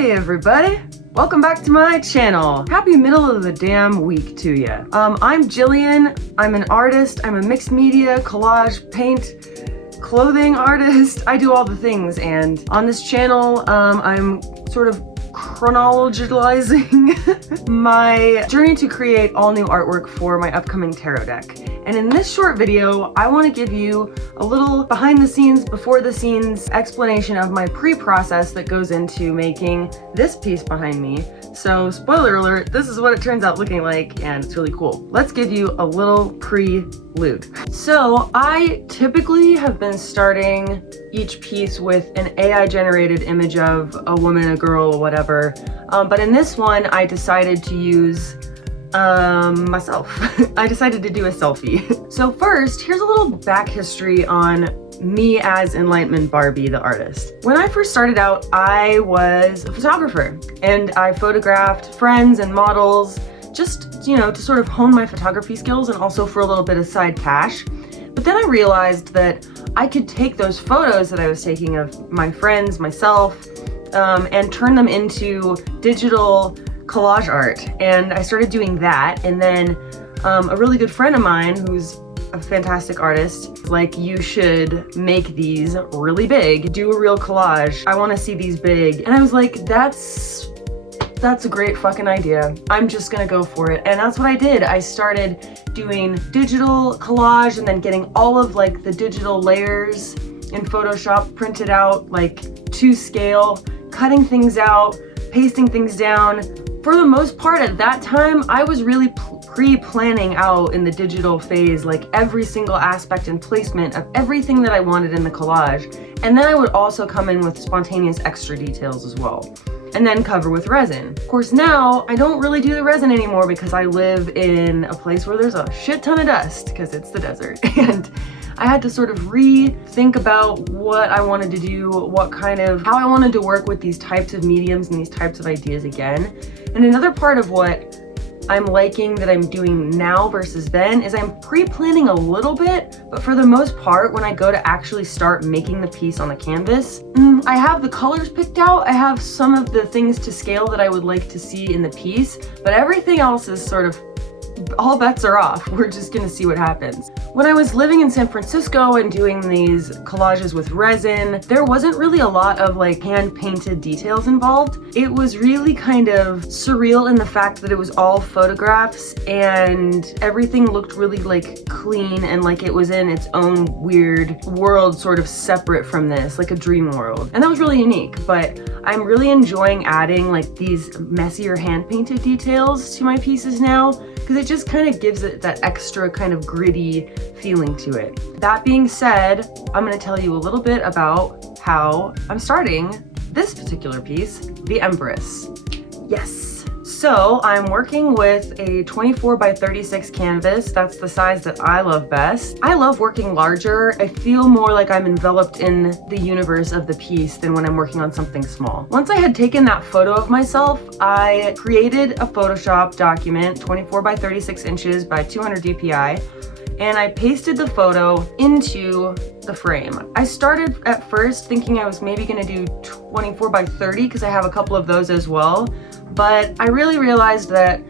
Howdy everybody! Welcome back to my channel. Happy middle of the damn week to ya. I'm Jillian. I'm an artist. I'm a mixed media, collage, paint, clothing artist. I do all the things, and on this channel, I'm sort of chronologizing my journey to create all new artwork for my upcoming tarot deck. And in this short video, I want to give you a little behind the scenes, before the scenes explanation of my pre-process that goes into making this piece behind me. So spoiler alert, this is what it turns out looking like, and it's really cool. Let's give you a little prelude. So I typically have been starting each piece with an AI generated image of a woman, a girl, or whatever. But in this one, I decided to use myself. I decided to do a selfie. So first, here's a little back history on me as Enlightenment Barbie, the artist. When I first started out, I was a photographer, and I photographed friends and models, just, you know, to sort of hone my photography skills and also for a little bit of side cash. But then I realized that I could take those photos that I was taking of my friends, myself, and turn them into digital collage art. And I started doing that, and then a really good friend of mine who's a fantastic artist, like, you should make these really big, do a real collage, I want to see these big. And I was like, that's a great fucking idea, I'm just gonna go for it. And that's what I did. I started doing digital collage and then getting all of like the digital layers in Photoshop printed out like to scale, cutting things out, pasting things down. For the most part at that time, I was really pre-planning out in the digital phase, like every single aspect and placement of everything that I wanted in the collage. And then I would also come in with spontaneous extra details as well, and then cover with resin. Of course, now I don't really do the resin anymore because I live in a place where there's a shit ton of dust because it's the desert. And I had to sort of rethink about what I wanted to do, how I wanted to work with these types of mediums and these types of ideas again. And another part of what I'm liking that I'm doing now versus then is I'm pre-planning a little bit, but for the most part, when I go to actually start making the piece on the canvas, I have the colors picked out, I have some of the things to scale that I would like to see in the piece, but everything else is sort of, all bets are off. We're just gonna see what happens. When I was living in San Francisco and doing these collages with resin, there wasn't really a lot of like hand-painted details involved. It was really kind of surreal in the fact that it was all photographs and everything looked really like clean and like it was in its own weird world, sort of separate from this, like a dream world. And that was really unique, but I'm really enjoying adding like these messier hand-painted details to my pieces now, because it just kind of gives it that extra kind of gritty feeling to it. That being said, I'm going to tell you a little bit about how I'm starting this particular piece, the Empress. Yes. So I'm working with a 24 by 36 canvas. That's the size that I love best. I love working larger. I feel more like I'm enveloped in the universe of the piece than when I'm working on something small. Once I had taken that photo of myself, I created a Photoshop document, 24 by 36 inches by 200 DPI, and I pasted the photo into the frame. I started at first thinking I was maybe gonna do 24 by 30 because I have a couple of those as well, but I really realized that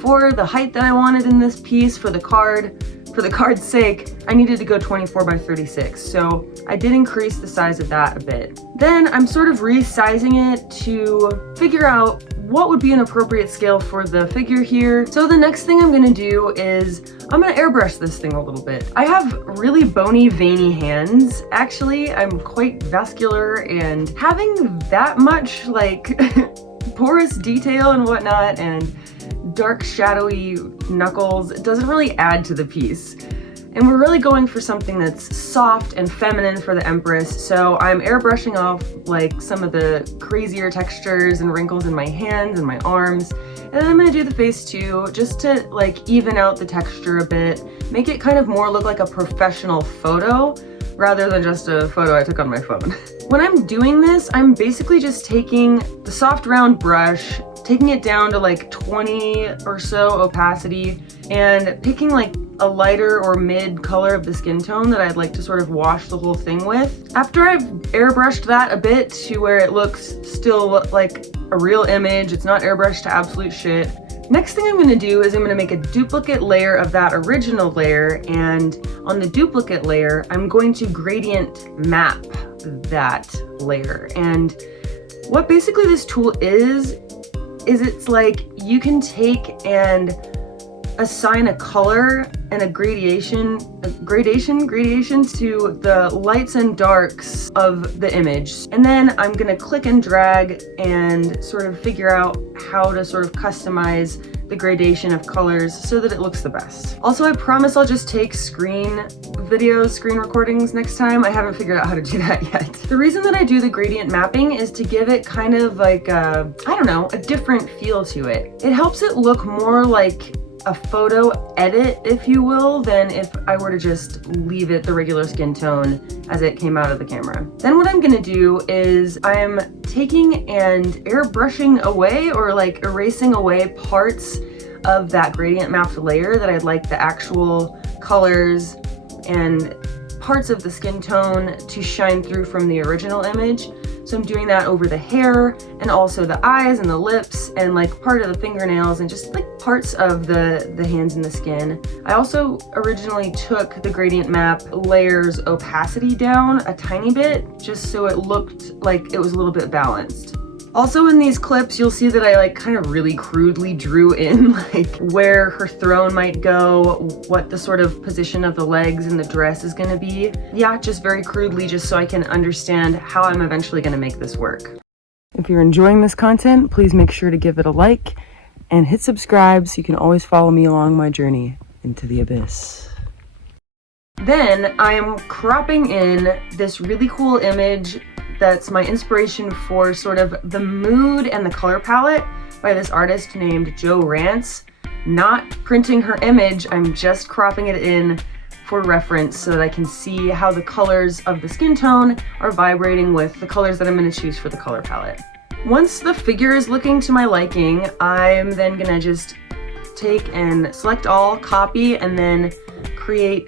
for the height that I wanted in this piece, for the card's sake, I needed to go 24 by 36. So I did increase the size of that a bit. Then I'm sort of resizing it to figure out what would be an appropriate scale for the figure here. So the next thing I'm gonna do is I'm gonna airbrush this thing a little bit. I have really bony, veiny hands. Actually, I'm quite vascular, and having that much like porous detail and whatnot and dark shadowy knuckles, it doesn't really add to the piece. And we're really going for something that's soft and feminine for the Empress, so I'm airbrushing off like some of the crazier textures and wrinkles in my hands and my arms. And then I'm gonna do the face too, just to like even out the texture a bit, make it kind of more look like a professional photo rather than just a photo I took on my phone. When I'm doing this, I'm basically just taking the soft round brush taking it down to like 20 or so opacity and picking like a lighter or mid color of the skin tone that I'd like to sort of wash the whole thing with. After I've airbrushed that a bit to where it looks still like a real image, it's not airbrushed to absolute shit. Next thing I'm gonna do is I'm gonna make a duplicate layer of that original layer, and on the duplicate layer, I'm going to gradient map that layer. And what basically this tool is it's like you can take and assign a color and a gradation to the lights and darks of the image. And then I'm gonna click and drag and sort of figure out how to sort of customize the gradation of colors so that it looks the best. Also, I promise I'll just take screen recordings next time. I haven't figured out how to do that yet. The reason that I do the gradient mapping is to give it kind of like a different feel to it. It helps it look more like a photo edit, if you will, than if I were to just leave it the regular skin tone as it came out of the camera. Then what I'm gonna do is I'm taking and airbrushing away or like erasing away parts of that gradient mapped layer that I'd like the actual colors and parts of the skin tone to shine through from the original image. So I'm doing that over the hair and also the eyes and the lips and like part of the fingernails and just like parts of the hands and the skin. I also originally took the gradient map layer's opacity down a tiny bit just so it looked like it was a little bit balanced. Also in these clips, you'll see that I like kind of really crudely drew in like where her throne might go, what the sort of position of the legs and the dress is gonna be. Yeah, just very crudely, just so I can understand how I'm eventually gonna make this work. If you're enjoying this content, please make sure to give it a like and hit subscribe so you can always follow me along my journey into the abyss. Then I am cropping in this really cool image that's my inspiration for sort of the mood and the color palette by this artist named Jo Rance. Not printing her image, I'm just cropping it in for reference so that I can see how the colors of the skin tone are vibrating with the colors that I'm going to choose for the color palette. Once the figure is looking to my liking, I'm then gonna just take and select all, copy, and then create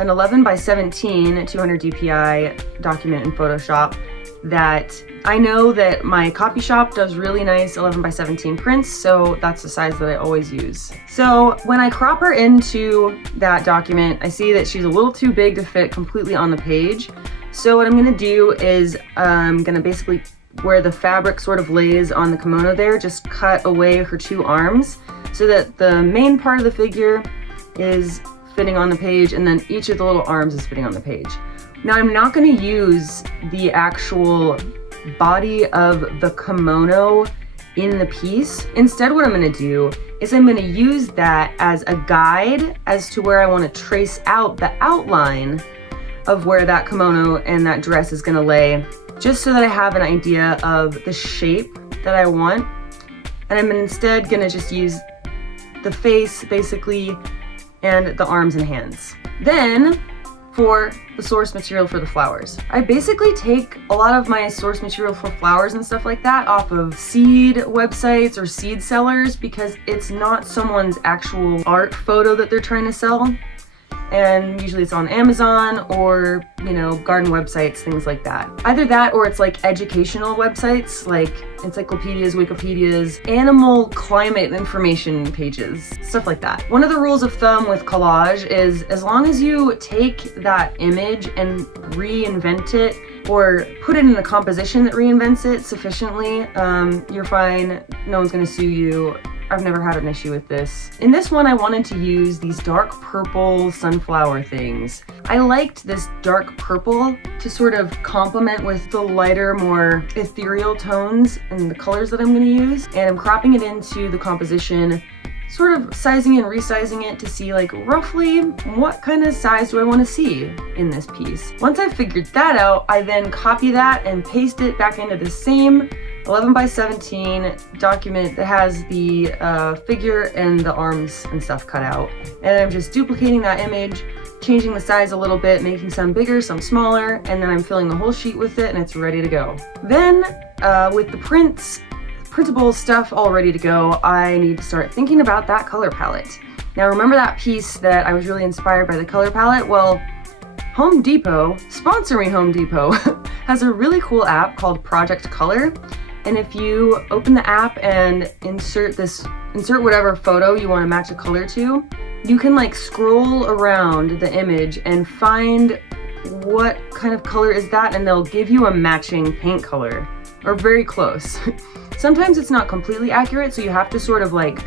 an 11x17 200 dpi document in Photoshop that I know that my copy shop does really nice 11x17 prints, so that's the size that I always use. So when I crop her into that document, I see that she's a little too big to fit completely on the page. So what I'm gonna do is I'm gonna basically, where the fabric sort of lays on the kimono there, just cut away her two arms so that the main part of the figure is fitting on the page, and then each of the little arms is fitting on the page. Now I'm not going to use the actual body of the kimono in the piece. Instead, what I'm going to do is I'm going to use that as a guide as to where I want to trace out the outline of where that kimono and that dress is going to lay, just so that I have an idea of the shape that I want. And I'm instead going to just use the face basically and the arms and hands. Then for the source material for the flowers, I basically take a lot of my source material for flowers and stuff like that off of seed websites or seed sellers, because it's not someone's actual art photo that they're trying to sell. And usually it's on Amazon or, you know, garden websites, things like that. Either that or it's like educational websites like encyclopedias, Wikipedias, animal climate information pages, stuff like that. One of the rules of thumb with collage is as long as you take that image and reinvent it or put it in a composition that reinvents it sufficiently, you're fine. No one's gonna sue you. I've never had an issue with this. In this one, I wanted to use these dark purple sunflower things. I liked this dark purple to sort of complement with the lighter, more ethereal tones and the colors that I'm gonna use. And I'm cropping it into the composition, sort of sizing and resizing it to see like roughly what kind of size do I wanna see in this piece. Once I've figured that out, I then copy that and paste it back into the same 11x17 document that has the figure and the arms and stuff cut out. And I'm just duplicating that image, changing the size a little bit, making some bigger, some smaller, and then I'm filling the whole sheet with it and it's ready to go. Then with the prints printable stuff all ready to go, I need to start thinking about that color palette. Now remember that piece that I was really inspired by the color palette? Well, Home Depot, sponsor me Home Depot, has a really cool app called Project Color. And if you open the app and insert whatever photo you want to match a color to, you can like scroll around the image and find what kind of color is that, and they'll give you a matching paint color, or very close. Sometimes it's not completely accurate, so you have to sort of like,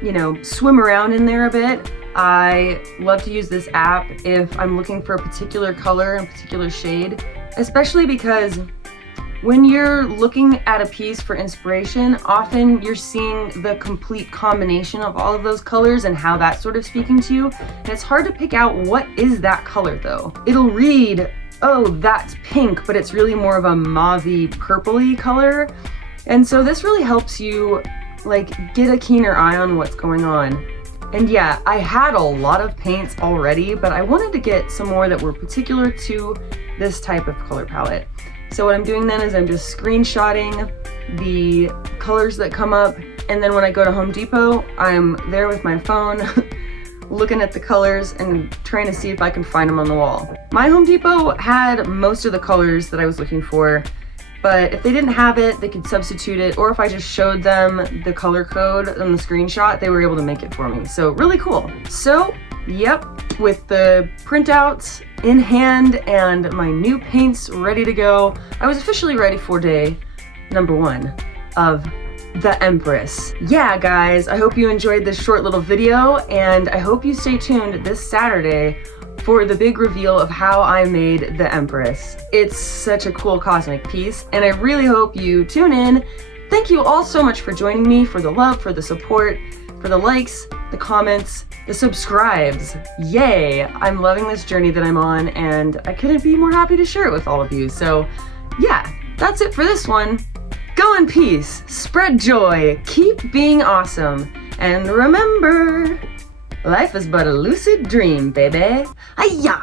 you know, swim around in there a bit. I love to use this app if I'm looking for a particular color and particular shade, especially because when you're looking at a piece for inspiration, often you're seeing the complete combination of all of those colors and how that's sort of speaking to you. And it's hard to pick out what is that color though. It'll read, oh, that's pink, but it's really more of a mauve-y, purpley color. And so this really helps you like get a keener eye on what's going on. And yeah, I had a lot of paints already, but I wanted to get some more that were particular to this type of color palette. So what I'm doing then is I'm just screenshotting the colors that come up, and then when I go to Home Depot, I'm there with my phone looking at the colors and trying to see if I can find them on the wall. My Home Depot had most of the colors that I was looking for, but if they didn't have it, they could substitute it, or if I just showed them the color code on the screenshot, they were able to make it for me. So really cool. So, yep, with the printouts in hand and my new paints ready to go, I was officially ready for day number 1 of the Empress. Yeah, guys, I hope you enjoyed this short little video, and I hope you stay tuned this Saturday for the big reveal of how I made the Empress. It's such a cool cosmic piece, and I really hope you tune in. Thank you all so much for joining me, for the love, for the support, for the likes, the comments, the subscribes. Yay! I'm loving this journey that I'm on, and I couldn't be more happy to share it with all of you. So yeah, that's it for this one. Go in peace, spread joy, keep being awesome, and remember, life is but a lucid dream, baby. Hi-ya!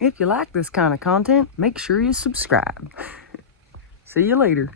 If you like this kind of content, make sure you subscribe. See you later.